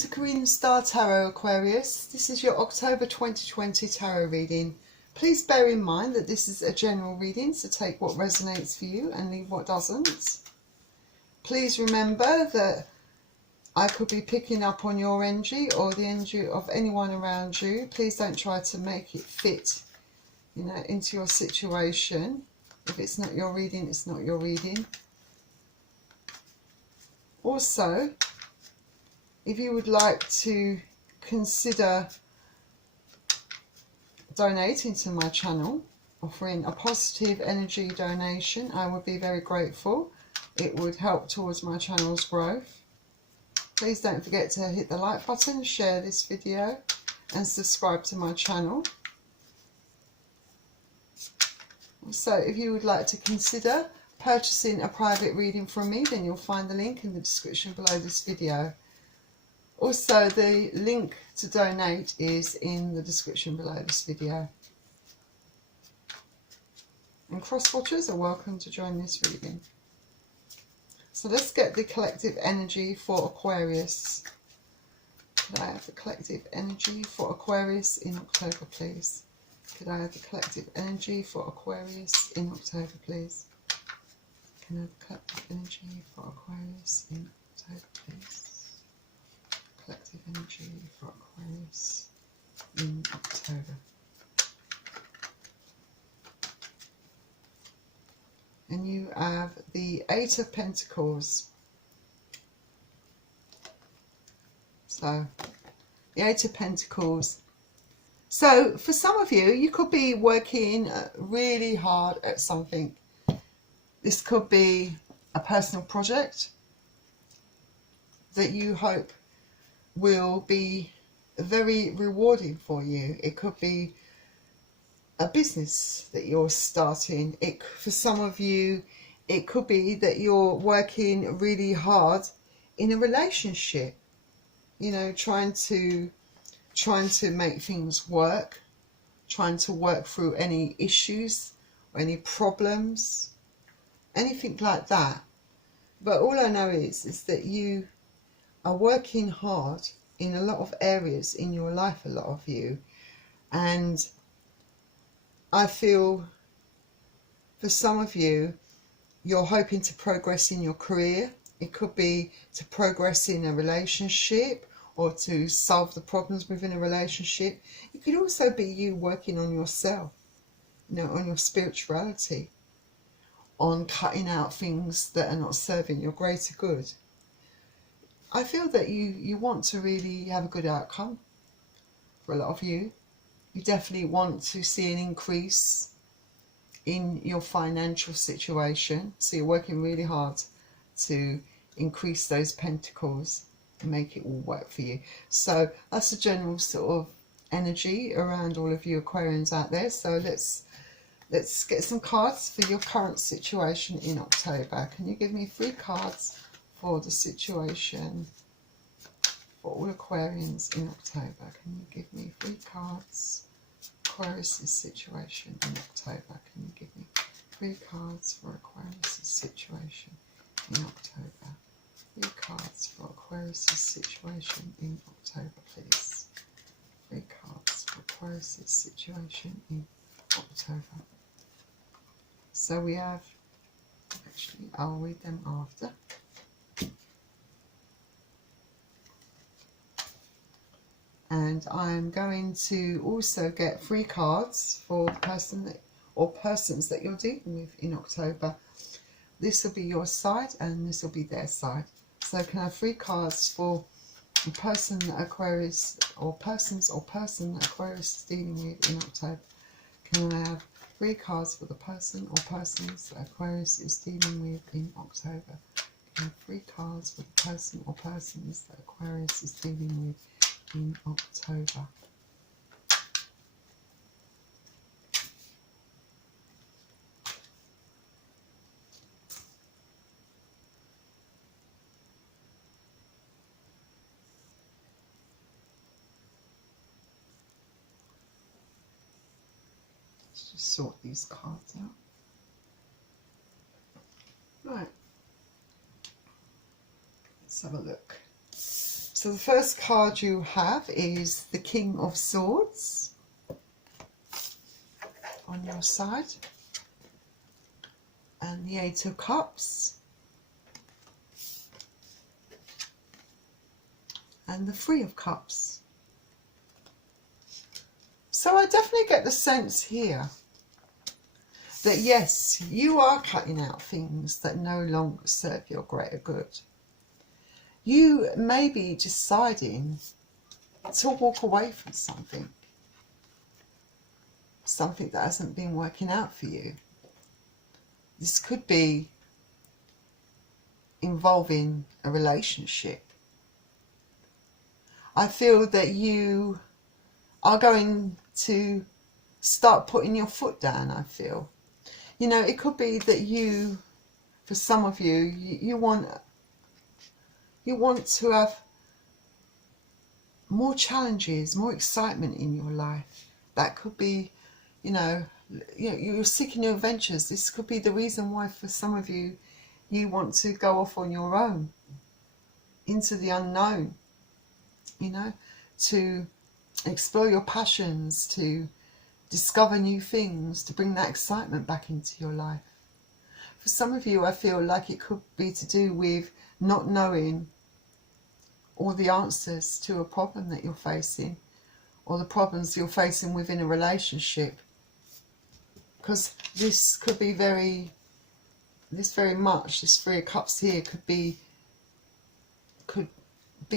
to Karina Star Tarot Aquarius. This is your October 2020 tarot reading. Please bear in mind that this is a general reading, so take what resonates for you and leave what doesn't. Please remember that I could be picking up on your energy or the energy of anyone around you. Please don't try to make it fit, into your situation. If it's not your reading, it's not your reading. Also, if you would like to consider donating to my channel, offering a positive energy donation, I would be very grateful. It would help towards my channel's growth. Please don't forget to hit the like button, share this video and subscribe to my channel. So if you would like to consider purchasing a private reading from me, then you'll find the link in the description below this video. Also, the link to donate is in the description below this video. And cross-watchers are welcome to join this reading. So let's get the collective energy for Aquarius. Could I have the collective energy for Aquarius in October, please? Could I have the collective energy for Aquarius in October, please? Can I have the collective energy for Aquarius in October, please? Collective energy for Aquarius in October. And you have the Eight of Pentacles. So, the Eight of Pentacles. So, for some of you, you could be working really hard at something. This could be a personal project that you hope will be very rewarding for you. It could be a business that you're starting. For some of you, it could be that you're working really hard in a relationship, trying to make things work, trying to work through any issues or any problems, anything like that. But all I know is that you are working hard in a lot of areas in your life, a lot of you, and I feel for some of you, you're hoping to progress in your career. It could be to progress in a relationship or to solve the problems within a relationship. It could also be you working on yourself, on your spirituality, on cutting out things that are not serving your greater good. I feel that you want to really have a good outcome for a lot of you. You definitely want to see an increase in your financial situation. So you're working really hard to increase those pentacles and make it all work for you. So that's a general sort of energy around all of you Aquarians out there. So let's get some cards for your current situation in October. Can you give me 3 cards for the situation for all Aquarians in October? Can you give me 3 cards? Aquarius' situation in October. Can you give me 3 cards for Aquarius' situation in October? 3 cards for Aquarius' situation in October, please. 3 cards for Aquarius' situation in October. So we have, actually I'll read them after. And I'm going to also get 3 cards for the person or persons that you're dealing with in October. This will be your side and this will be their side. So can I have 3 cards for the person that Aquarius or person that Aquarius is dealing with in October? Can I have 3 cards for the person or persons that Aquarius is dealing with in October? Can I have 3 cards for the person or persons that Aquarius is dealing with in October? Let's just sort these cards out. Right. Let's have a look. So the first card you have is the King of Swords on your side, and the Eight of Cups, and the Three of Cups. So I definitely get the sense here that yes, you are cutting out things that no longer serve your greater good. You may be deciding to walk away from something that hasn't been working out for you. This could be involving a relationship. I feel that you are going to start putting your foot down, I feel. You know, it could be that you, for some of you, you want to have more challenges, more excitement in your life. That could be, you know, you're seeking new adventures. This could be the reason why for some of you, you want to go off on your own into the unknown, you know, to explore your passions, to discover new things, to bring that excitement back into your life. For some of you, I feel like it could be to do with not knowing all the answers to a problem that you're facing, or the problems you're facing within a relationship. Because this could be this Three of Cups here could be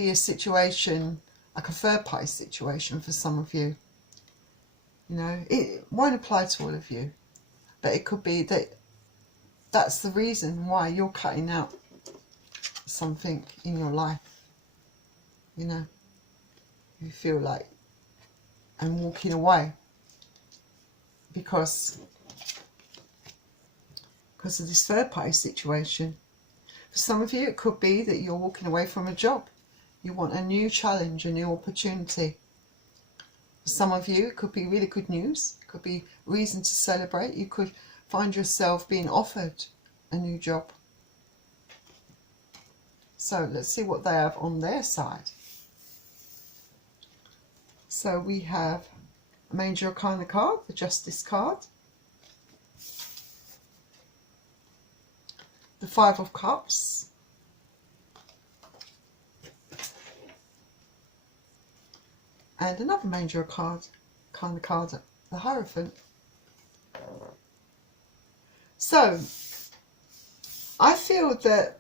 a situation, like a third party situation for some of you. You know, it won't apply to all of you, but it could be that that's the reason why you're cutting out something in your life. You know, you feel like, and walking away because of this third party situation. For some of you, it could be that you're walking away from a job. You want a new challenge, a new opportunity. For some of you, it could be really good news. It could be reason to celebrate. You could find yourself being offered a new job. So let's see what they have on their side. So we have a Major Arcana card, the Justice card, the Five of Cups, and another Major Arcana card, the Hierophant. So I feel that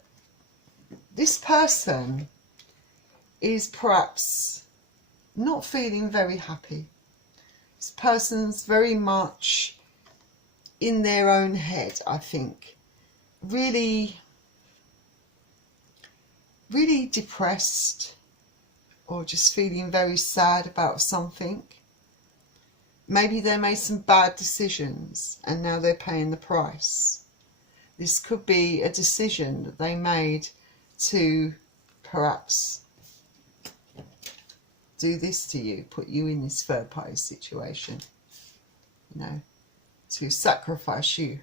this person is perhaps not feeling very happy. This person's very much in their own head, I think. Really depressed, or just feeling very sad about something. Maybe they made some bad decisions and now they're paying the price. This could be a decision that they made to perhaps do this to you, put you in this third party situation, you know, to sacrifice you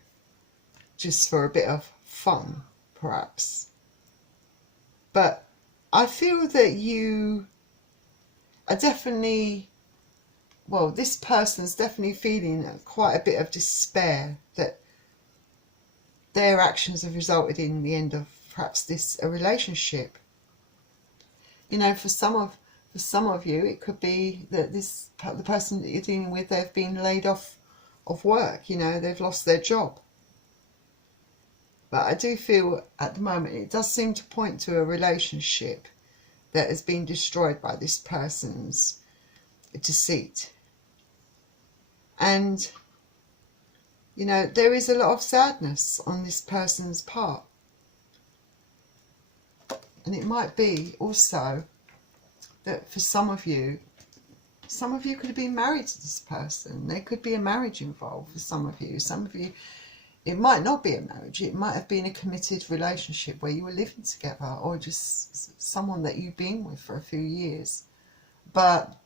just for a bit of fun, perhaps. But I feel that you are definitely, well, this person's definitely feeling quite a bit of despair that their actions have resulted in the end of perhaps a relationship. You know, for some of you, it could be that the person that you're dealing with, they've been laid off of work. You know, they've lost their job. But I do feel at the moment it does seem to point to a relationship that has been destroyed by this person's deceit. And, you know, there is a lot of sadness on this person's part. And it might be also that for some of you could have been married to this person. There could be a marriage involved for some of you. Some of you, it might not be a marriage. It might have been a committed relationship where you were living together, or just someone that you've been with for a few years. But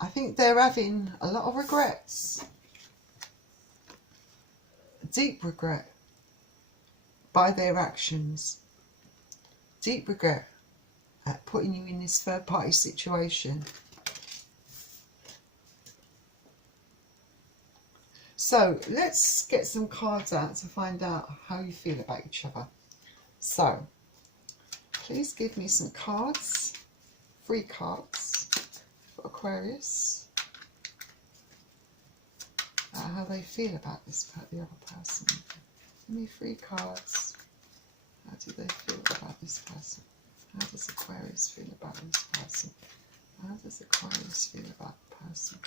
I think they're having a lot of regrets. Deep regret by their actions. Deep regret. at putting you in this third party situation. So let's get some cards out to find out how you feel about each other. So please give me some cards, free cards for Aquarius, how they feel about the other person. Give me 3 cards. How do they feel about this person? How does Aquarius feel about this person? How does Aquarius feel about the person?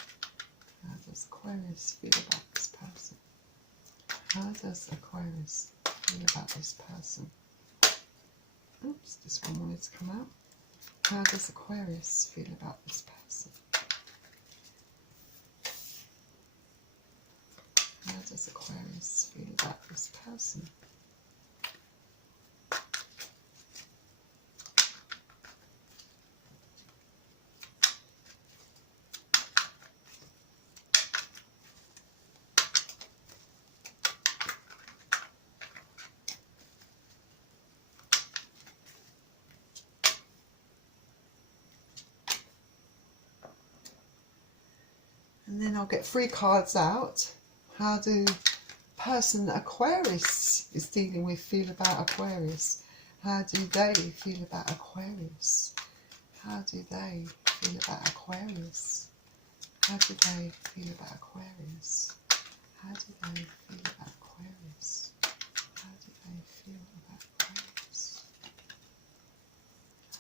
How does Aquarius feel about this person? How does Aquarius feel about this person? Oops, this one wanted to come out. How does Aquarius feel about this person? How does Aquarius feel about this person? And then I'll get 3 cards out. How do person Aquarius is dealing with feel about Aquarius? How do they feel about Aquarius? How do they feel about Aquarius? How do they feel about Aquarius? How do they feel about Aquarius? How do they feel about Aquarius?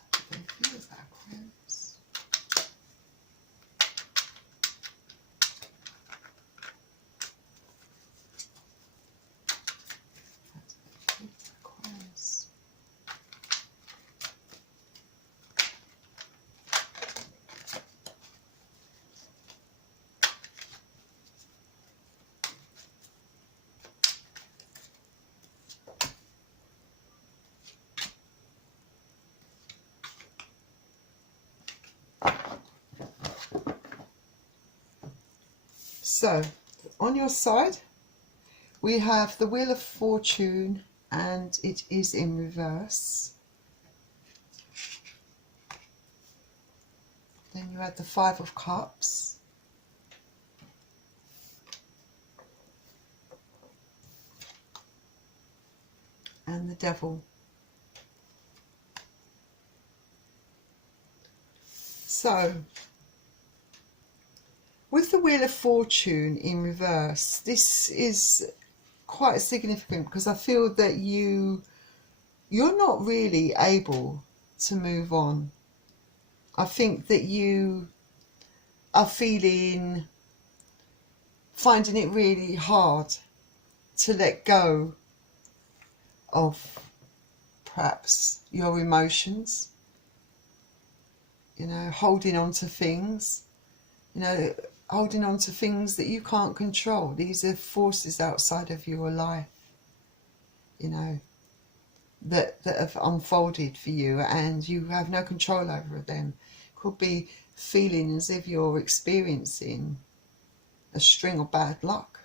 How do they feel about Aquarius? Aquarius. So, on your side, we have the Wheel of Fortune, and it is in reverse. Then you had the 5 of Cups. And the Devil. So, with the Wheel of Fortune in reverse, this is quite significant because I feel that you're not really able to move on. I think that you are finding it really hard to let go of perhaps your emotions, you know, holding on to things, you know, holding on to things that you can't control. These are forces outside of your life, you know, that have unfolded for you and you have no control over them. Could be feeling as if you're experiencing a string of bad luck.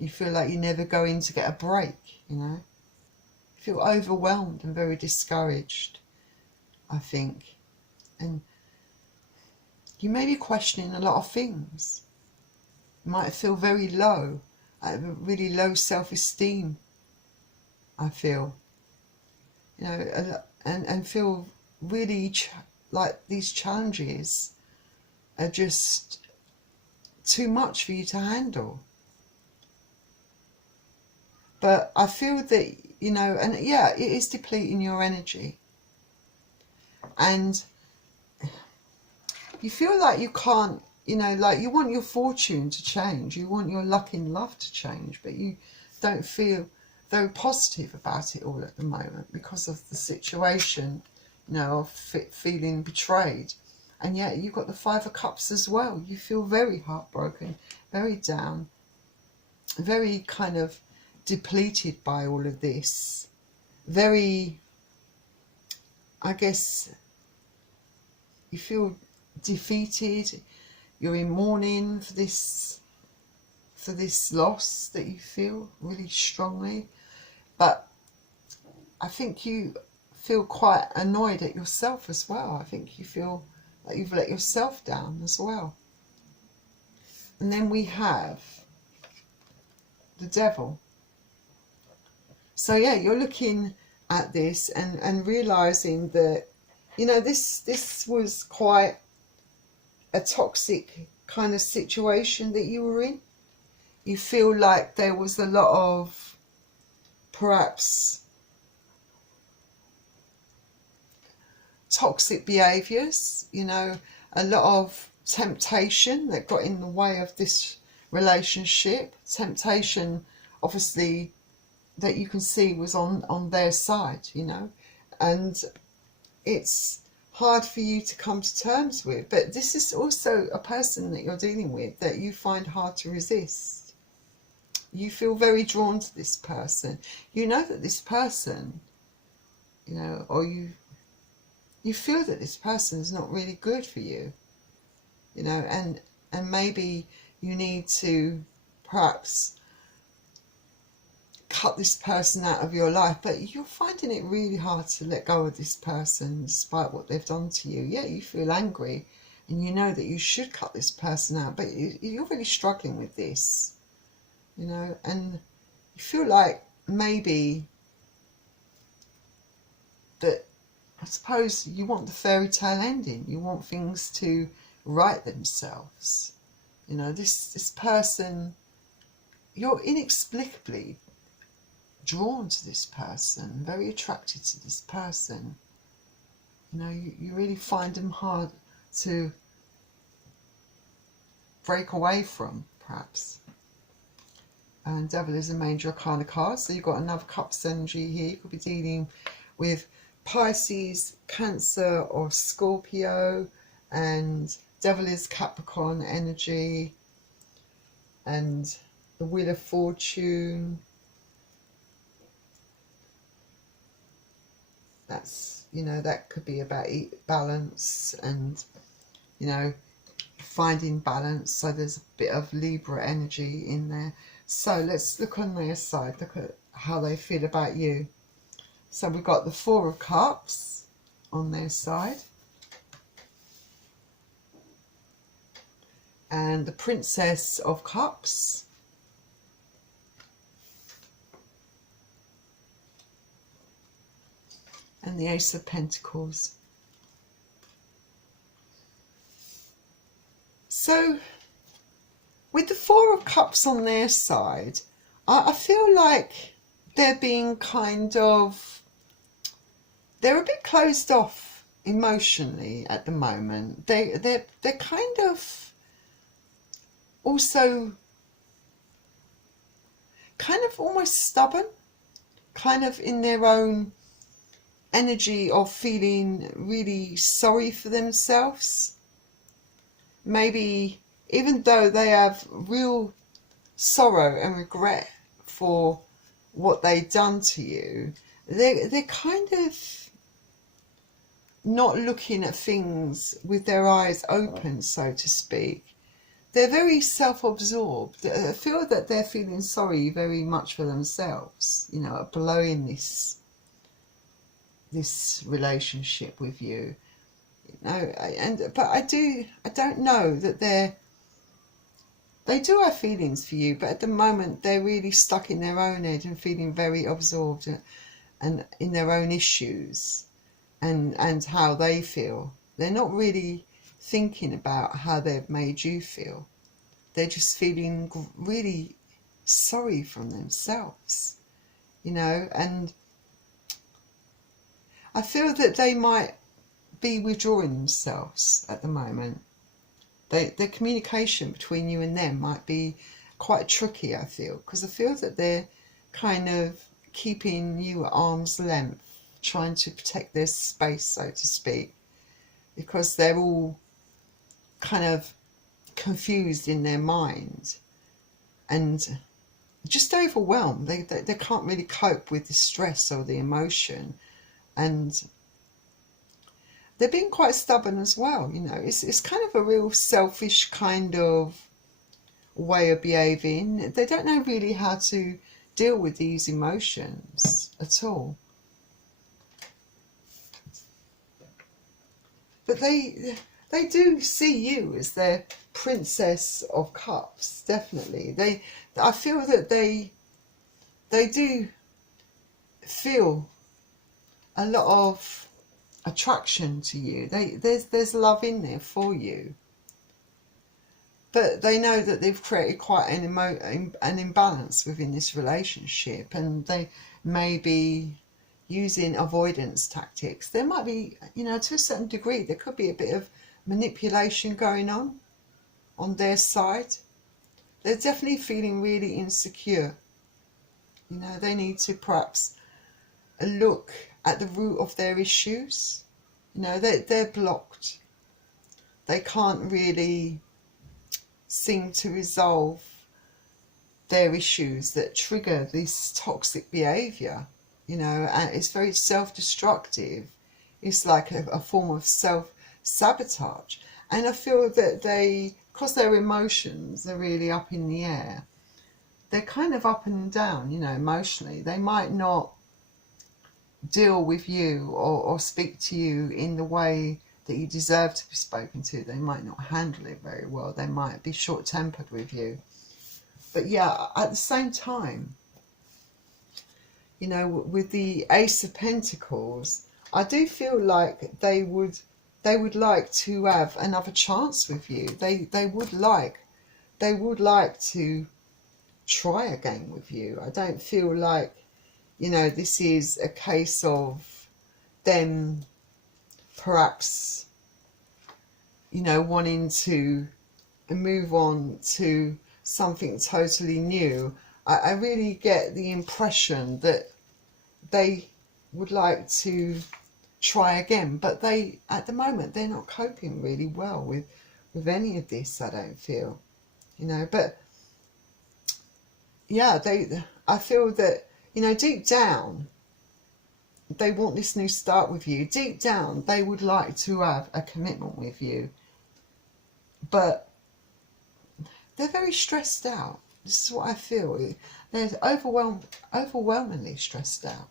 You feel like you're never going to get a break, you know. You feel overwhelmed and very discouraged, I think. And you may be questioning a lot of things. You might feel very low, really low self-esteem, I feel. You know, and feel really like these challenges are just too much for you to handle. But I feel that, you know, and yeah, it is depleting your energy. And you feel like you can't, you know, like you want your fortune to change. You want your luck in love to change, but you don't feel very positive about it all at the moment because of the situation, you know, of feeling betrayed. And yet you've got the 5 of Cups as well. You feel very heartbroken, very down, very kind of depleted by all of this. Very, I guess, you feel defeated. You're in mourning for this loss that you feel really strongly. But I think you feel quite annoyed at yourself as well. I think you feel like you've let yourself down as well. And then we have the Devil. So yeah, you're looking at this and realizing that, you know, this was quite a toxic kind of situation that you were in. You feel like there was a lot of perhaps toxic behaviors, you know, a lot of temptation that got in the way of this relationship. Temptation, obviously, that you can see was on their side, you know, and it's hard for you to come to terms with. But this is also a person that you're dealing with that you find hard to resist. You feel very drawn to this person. You know that this person, you know, or you feel that this person is not really good for you, you know, and maybe you need to perhaps cut this person out of your life, but you're finding it really hard to let go of this person despite what they've done to you. Yeah, you feel angry and you know that you should cut this person out, but you're really struggling with this, you know, and you feel like maybe that, I suppose, you want the fairy tale ending. You want things to right themselves. You know, this person, you're inexplicably drawn to this person, very attracted to this person. You know, you really find them hard to break away from, perhaps. And Devil is a major arcana card, so you've got another Cups energy here. You could be dealing with Pisces, Cancer or Scorpio, and Devil is Capricorn energy, and the Wheel of Fortune. That's, you know, that could be about balance and, you know, finding balance. So there's a bit of Libra energy in there. So let's look on their side, look at how they feel about you. So we've got the Four of Cups on their side, and the Princess of Cups, and the Ace of Pentacles. So with the Four of Cups on their side, I feel like they're being kind of, they're a bit closed off emotionally at the moment. They're kind of also kind of almost stubborn, kind of in their own energy of feeling really sorry for themselves. Maybe even though they have real sorrow and regret for what they've done to you, they're kind of not looking at things with their eyes open, so to speak. They're very self-absorbed. I feel that they're feeling sorry very much for themselves, you know, at blowing this relationship with you. You know, but I don't know that they do have feelings for you, but at the moment they're really stuck in their own head and feeling very absorbed and in their own issues and how they feel. They're not really thinking about how they've made you feel. They're just feeling really sorry for themselves, you know, and I feel that they might be withdrawing themselves at the moment. The communication between you and them might be quite tricky, I feel, because I feel that they're kind of keeping you at arm's length, trying to protect their space, so to speak, because they're all kind of confused in their mind and just overwhelmed. They can't really cope with the stress or the emotion, and they're being quite stubborn as well. You know, it's kind of a real selfish kind of way of behaving. They don't know really how to deal with these emotions at all. but they do see you as their Princess of Cups. Definitely, I feel that they do feel a lot of attraction to you. There's love in there for you, but they know that they've created quite an imbalance within this relationship, and they may be using avoidance tactics. There might be, you know, to a certain degree, there could be a bit of manipulation going on their side. They're definitely feeling really insecure. You know, they need to perhaps look at the root of their issues. You know, they're blocked. They can't really seem to resolve their issues that trigger this toxic behaviour. You know, and it's very self-destructive. It's like a form of self-sabotage. And I feel that because their emotions are really up in the air, they're kind of up and down, you know, emotionally. They might not deal with you or speak to you in the way that you deserve to be spoken to. They might not handle it very well. They might be short-tempered with you. But yeah, at the same time, you know, with the Ace of Pentacles, I do feel like they would like to have another chance with you. They would like to try again with you. I don't feel like, you know, this is a case of them perhaps, you know, wanting to move on to something totally new. I really get the impression that they would like to try again, but at the moment, they're not coping really well with any of this, I don't feel, you know. But yeah, I feel that, you know, deep down, they want this new start with you. Deep down, they would like to have a commitment with you, but they're very stressed out. This is what I feel. They're overwhelmingly stressed out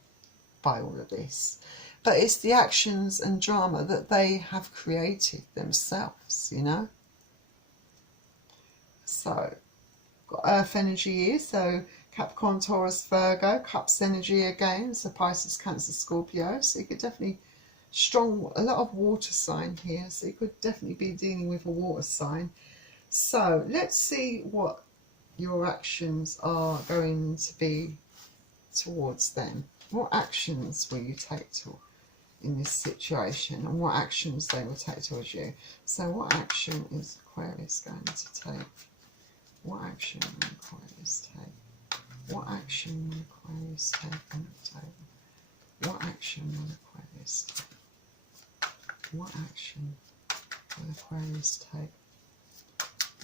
by all of this. But it's the actions and drama that they have created themselves, you know. So, got Earth energy here. So, Capricorn, Taurus, Virgo, Cups energy again. So, Pisces, Cancer, Scorpio. So, you could definitely a lot of water sign here. So, you could definitely be dealing with a water sign. So, let's see what your actions are going to be towards them. What actions will you take in this situation, and what actions they will take towards you? So what action is Aquarius going to take? What action will Aquarius take? What action will Aquarius take in October? What action will Aquarius take? What action will Aquarius take?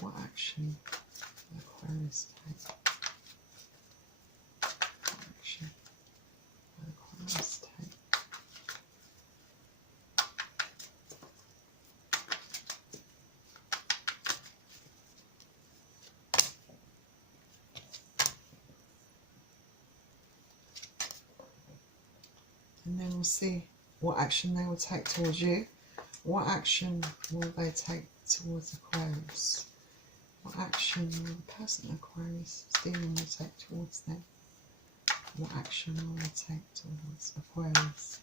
What action will Aquarius take? What action will Aquarius take? And then we'll see what action they will take towards you. What action will they take towards Aquarius? What action will the person Aquarius is dealing with take towards them? What action will they take towards Aquarius?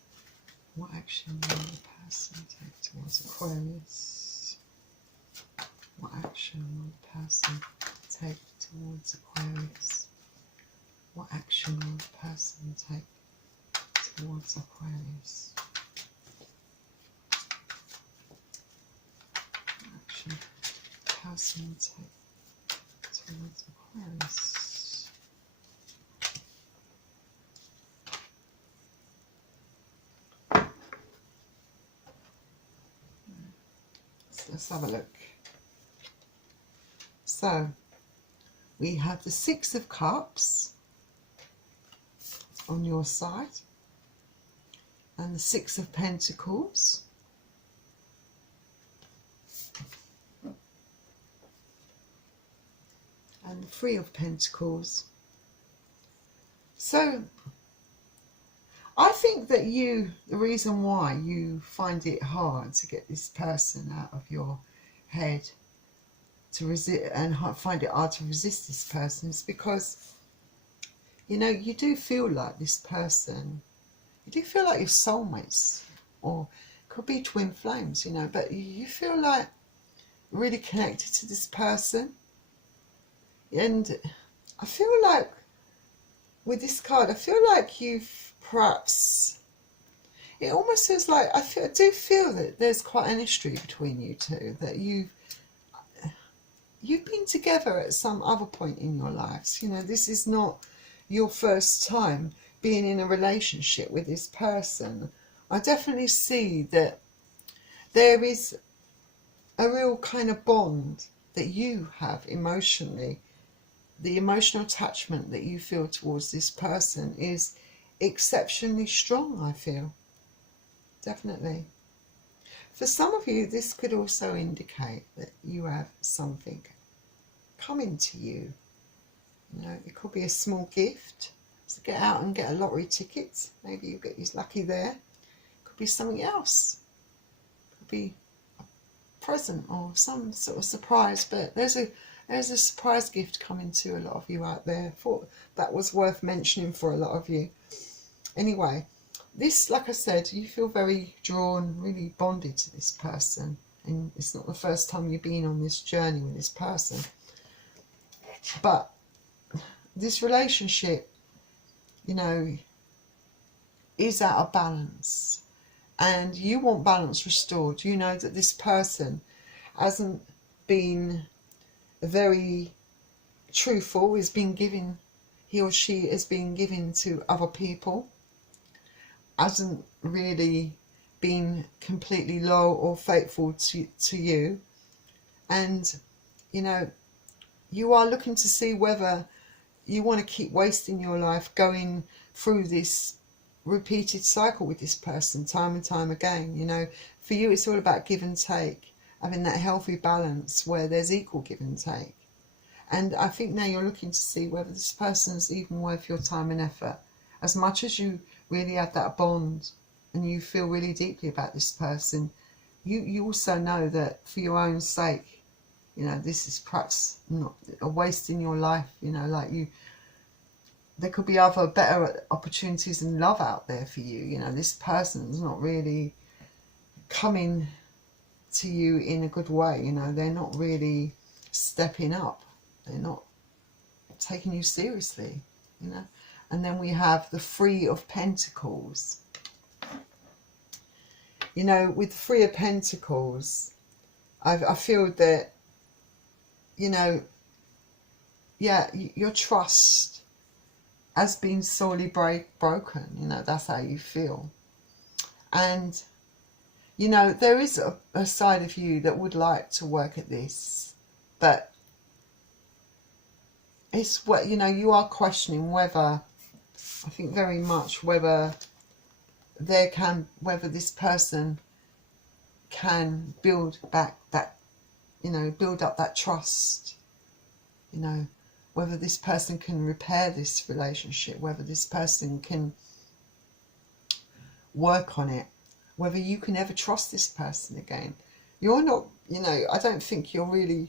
What action will the person take towards Aquarius? What action will the person take towards Aquarius? What action will the person take towards Aquarius? What action the person will take towards Aquarius? Let's have a look. So we have the Six of Cups on your side, and the Six of Pentacles, and the Three of Pentacles. So I think that the reason why you find it hard to get this person out of your head, to resist, and find it hard to resist this person, is because, you know, you do feel like this person, you do feel like your soulmates, or could be twin flames, you know, but you feel like really connected to this person. And I feel like with this card, I feel like you've perhaps, it almost feels like, I do feel that there's quite an history between you two, that you've been together at some other point in your lives. You know, this is not your first time being in a relationship with this person. I definitely see that there is a real kind of bond that you have emotionally. The emotional attachment that you feel towards this person is exceptionally strong, I feel. Definitely. For some of you, this could also indicate that you have something coming to you. You know, it could be a small gift. So get out and get a lottery ticket. Maybe you get lucky there. It could be something else. It could be a present or some sort of surprise. But there's a surprise gift coming to a lot of you out there. Thought that was worth mentioning for a lot of you. Anyway, this, like I said, you feel very drawn, really bonded to this person. And it's not the first time you've been on this journey with this person. But this relationship, you know, is out of balance. And you want balance restored. You know that this person hasn't been very truthful, he or she has been giving to other people, hasn't really been completely loyal or faithful to you. And, you know, you are looking to see whether you want to keep wasting your life going through this repeated cycle with this person time and time again. You know, for you it's all about give and take, having that healthy balance where there's equal give and take. And I think now you're looking to see whether this person's even worth your time and effort. As much as you really have that bond and you feel really deeply about this person, you also know that for your own sake, you know, this is perhaps not a waste in your life. You know, like there could be other better opportunities in love out there for you. You know, this person's not really coming to you in a good way. You know, they're not really stepping up. They're not taking you seriously, you know. And then we have the Three of Pentacles. You know, with the Three of Pentacles, I feel that, you know, yeah, your trust has been sorely broken. You know, that's how you feel. And, you know, there is a side of you that would like to work at this, but it's what, you know, you are questioning whether, I think very much, whether this person can build back that, you know, build up that trust, you know, whether this person can repair this relationship, whether this person can work on it, whether you can ever trust this person again. You're not, you know, I don't think you're really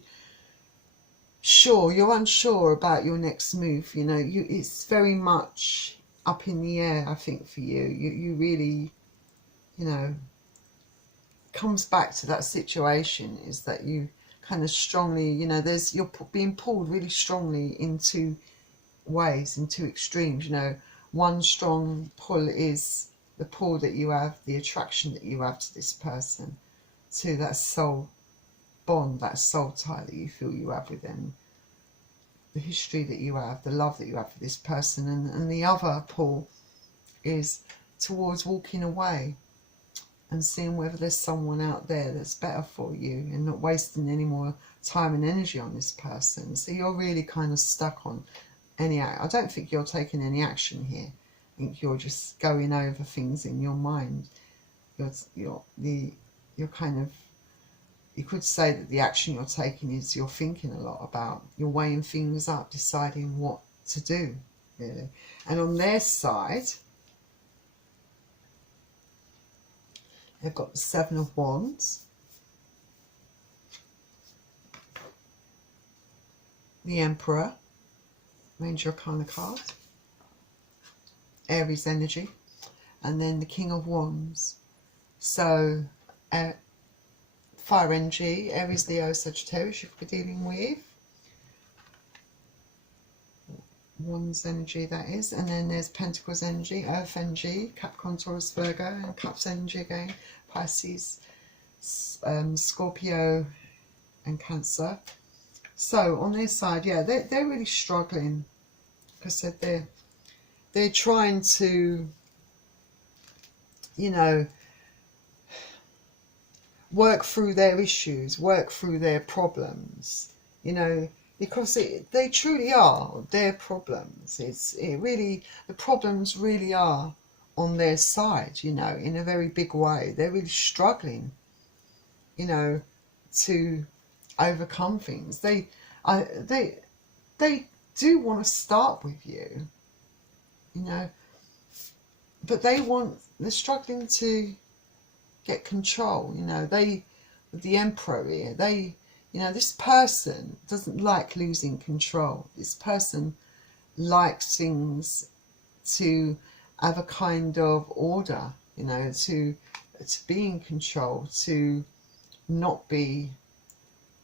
sure, you're unsure about your next move. You know, it's very much up in the air, I think, for you. You really, you know, comes back to that situation is that you kind of strongly, you know, you're being pulled really strongly in two ways, in two extremes. You know, one strong pull is the pull that you have, the attraction that you have to this person, to that soul bond, that soul tie that you feel you have with them, the history that you have, the love that you have for this person. And the other pull is towards walking away and seeing whether there's someone out there that's better for you and not wasting any more time and energy on this person. So you're really kind of stuck on I don't think you're taking any action here. I think you're just going over things in your mind. You're kind of, you could say that the action you're taking is you're thinking a lot about, you're weighing things up, deciding what to do, really. And on their side, They've got the Seven of Wands, the Emperor, Ranger Arcana card, Aries energy, and then the King of Wands. So fire energy, Aries, Leo, Sagittarius you could be dealing with. Wands energy, that is. And then there's Pentacles energy, Earth energy, Capricorn, Taurus, Virgo, and Cups energy again, Pisces, Scorpio and Cancer. So on their side, yeah, they're really struggling. Like I said, they're trying to, you know, work through their issues, work through their problems, you know, because they truly are their problems. The problems really are on their side, you know, in a very big way. They're really struggling, you know, to overcome things. They do want to start with you, you know, but they're struggling to get control, you know. The Emperor here, you know, this person doesn't like losing control. This person likes things to have a kind of order, you know, to be in control, to not be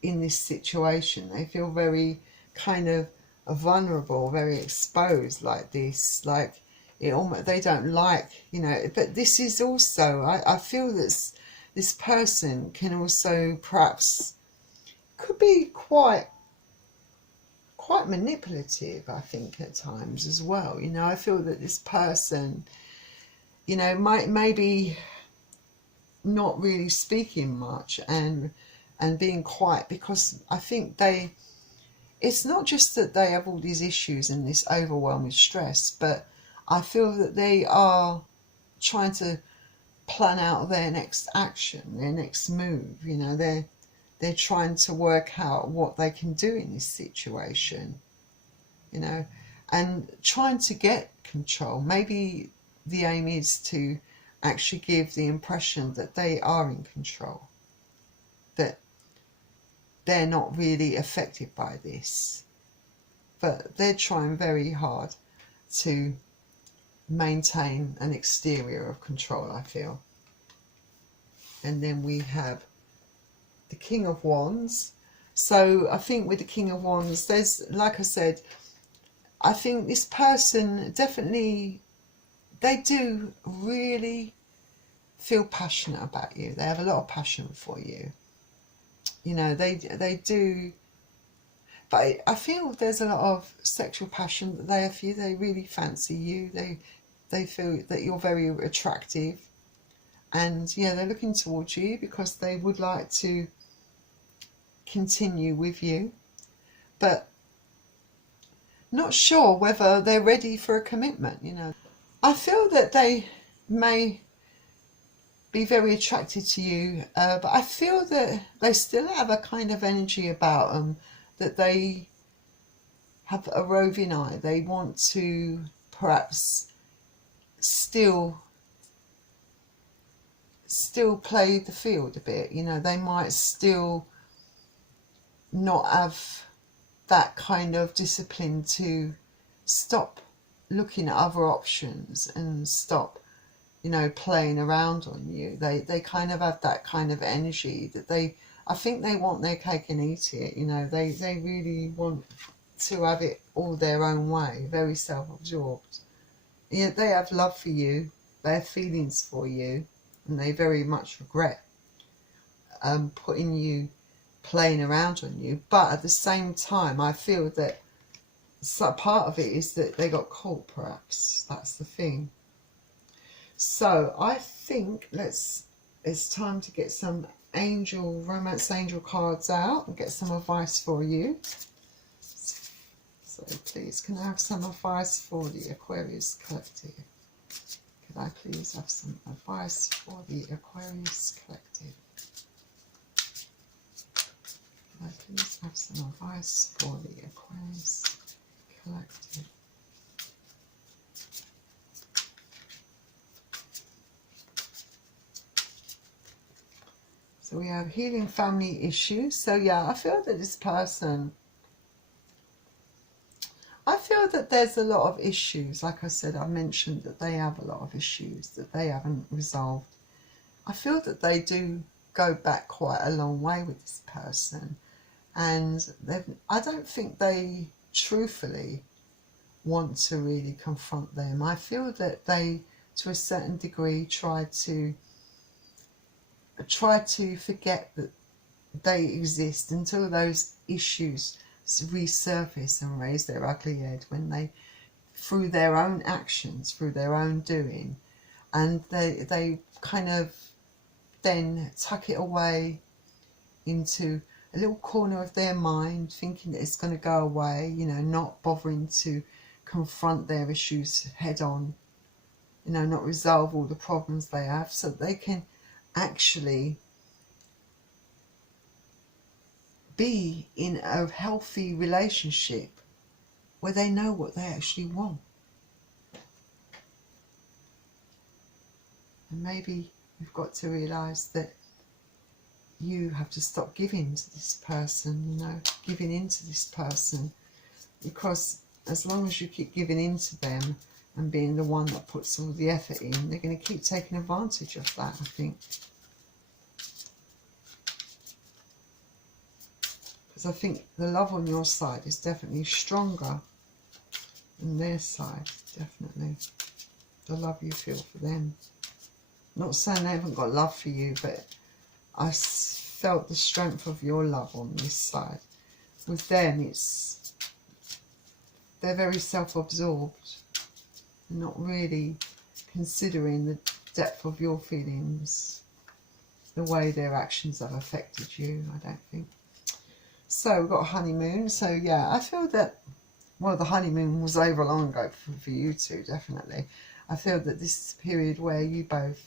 in this situation. They feel very kind of vulnerable, very exposed like this, like it almost, they don't like, you know. But this is also, I feel that this person can also perhaps could be quite manipulative, I think, at times as well, you know. I feel that this person, you know, maybe not really speaking much and being quiet, because I think it's not just that they have all these issues and this overwhelming stress, but I feel that they are trying to plan out their next action, their next move, you know. They're trying to work out what they can do in this situation, you know, and trying to get control. Maybe the aim is to actually give the impression that they are in control, that they're not really affected by this, but they're trying very hard to maintain an exterior of control, I feel. And then we have the King of Wands. So I think with the King of Wands, there's, like I said, I think this person definitely, they do really feel passionate about you. They have a lot of passion for you, you know. They do. But I feel there's a lot of sexual passion that they have for you. They really fancy you. They feel that you're very attractive, and yeah, they're looking towards you because they would like to continue with you, but not sure whether they're ready for a commitment, you know. I feel that they may be very attracted to you, but I feel that they still have a kind of energy about them, that they have a roving eye. They want to perhaps still play the field a bit, you know. They might still not have that kind of discipline to stop looking at other options and stop, you know, playing around on you. They kind of have that kind of energy that I think they want their cake and eat it, you know. They really want to have it all their own way, very self-absorbed. Yeah, they have love for you, they have feelings for you, and they very much regret putting you, playing around on you. But at the same time, I feel that part of it is that they got caught, perhaps. That's the thing. So I think it's time to get some romance angel cards out and get some advice for you. So please, can I have some advice for the Aquarius collective? Could I please have some advice for the Aquarius collective? Could I please have some advice for the Aquarius collective? So we have healing family issues. So yeah, I feel that this person, I feel that there's a lot of issues. Like I said, I mentioned that they have a lot of issues that they haven't resolved. I feel that they do go back quite a long way with this person. And I don't think they truthfully want to really confront them. I feel that they, to a certain degree, try to forget that they exist until those issues resurface and raise their ugly head when they, through their own actions, through their own doing, and they kind of then tuck it away into a little corner of their mind, thinking that it's going to go away, you know, not bothering to confront their issues head on, you know, not resolve all the problems they have, so they can actually be in a healthy relationship where they know what they actually want. And maybe you've got to realise that you have to stop giving to this person, you know, giving into this person, because as long as you keep giving into them and being the one that puts all the effort in, they're going to keep taking advantage of that, I think. Because I think the love on your side is definitely stronger than their side, definitely. The love you feel for them. Not saying they haven't got love for you, but I felt the strength of your love on this side. With them, they're very self-absorbed, not really considering the depth of your feelings, the way their actions have affected you, I don't think. So we've got a honeymoon. So yeah, I feel that, well, the honeymoon was over long ago for you two, definitely. I feel that this is a period where you both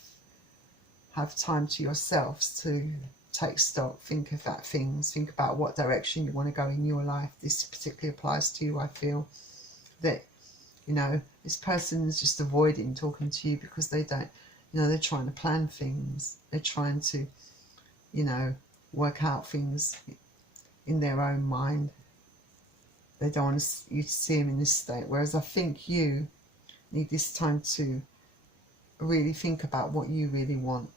have time to yourselves to take stock, think about things, think about what direction you want to go in your life. This particularly applies to you. I feel that, you know, this person is just avoiding talking to you because they don't, you know, they're trying to plan things. They're trying to, you know, work out things in their own mind. They don't want you to see them in this state. Whereas I think you need this time to really think about what you really want,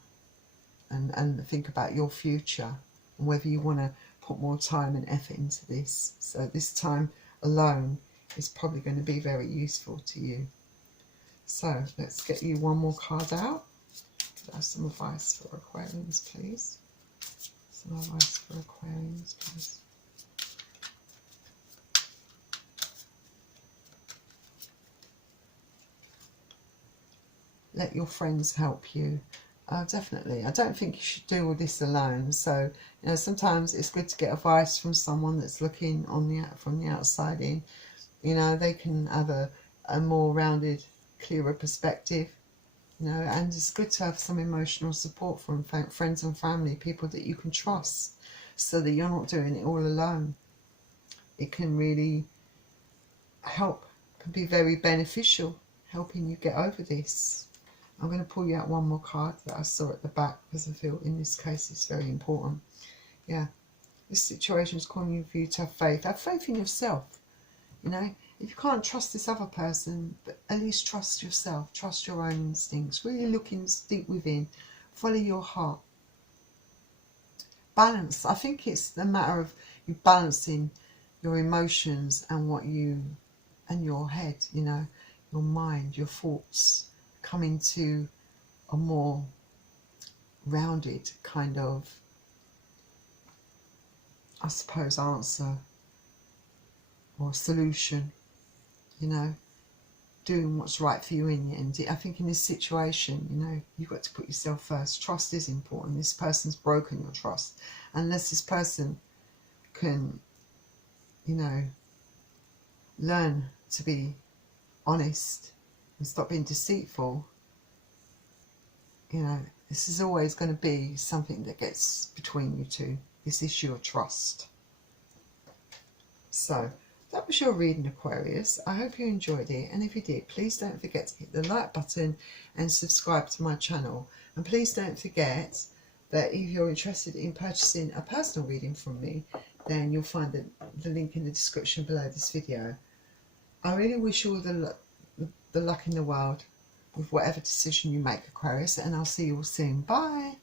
and think about your future and whether you want to put more time and effort into this. So this time alone is probably going to be very useful to you. So let's get you one more card out. Could I have some advice for Aquarians, please? Some advice for Aquarians, please. Let your friends help you. Definitely. I don't think you should do all this alone. So, you know, sometimes it's good to get advice from someone that's looking on from the outside in. You know, they can have a more rounded, clearer perspective. You know, and it's good to have some emotional support from friends and family, people that you can trust, so that you're not doing it all alone. It can really help, can be very beneficial, helping you get over this. I'm going to pull you out one more card that I saw at the back, because I feel in this case it's very important. Yeah, this situation is calling for you to have faith. Have faith in yourself. You know, if you can't trust this other person, but at least trust yourself. Trust your own instincts. Really look deep within. Follow your heart. Balance. I think it's a matter of you balancing your emotions and what you, and your head, you know, your mind, your thoughts, coming to a more rounded kind of, I suppose, answer or solution, you know, doing what's right for you in the end. I think in this situation, you know, you've got to put yourself first. Trust is important. This person's broken your trust. Unless this person can, you know, learn to be honest and stop being deceitful, you know, this is always going to be something that gets between you two, this issue of trust. So that was your reading, Aquarius. I hope you enjoyed it, and if you did, please don't forget to hit the like button and subscribe to my channel. And please don't forget that if you're interested in purchasing a personal reading from me, then you'll find the link in the description below this video. I really wish you all the luck in the world with whatever decision you make, Aquarius, and I'll see you all soon. Bye.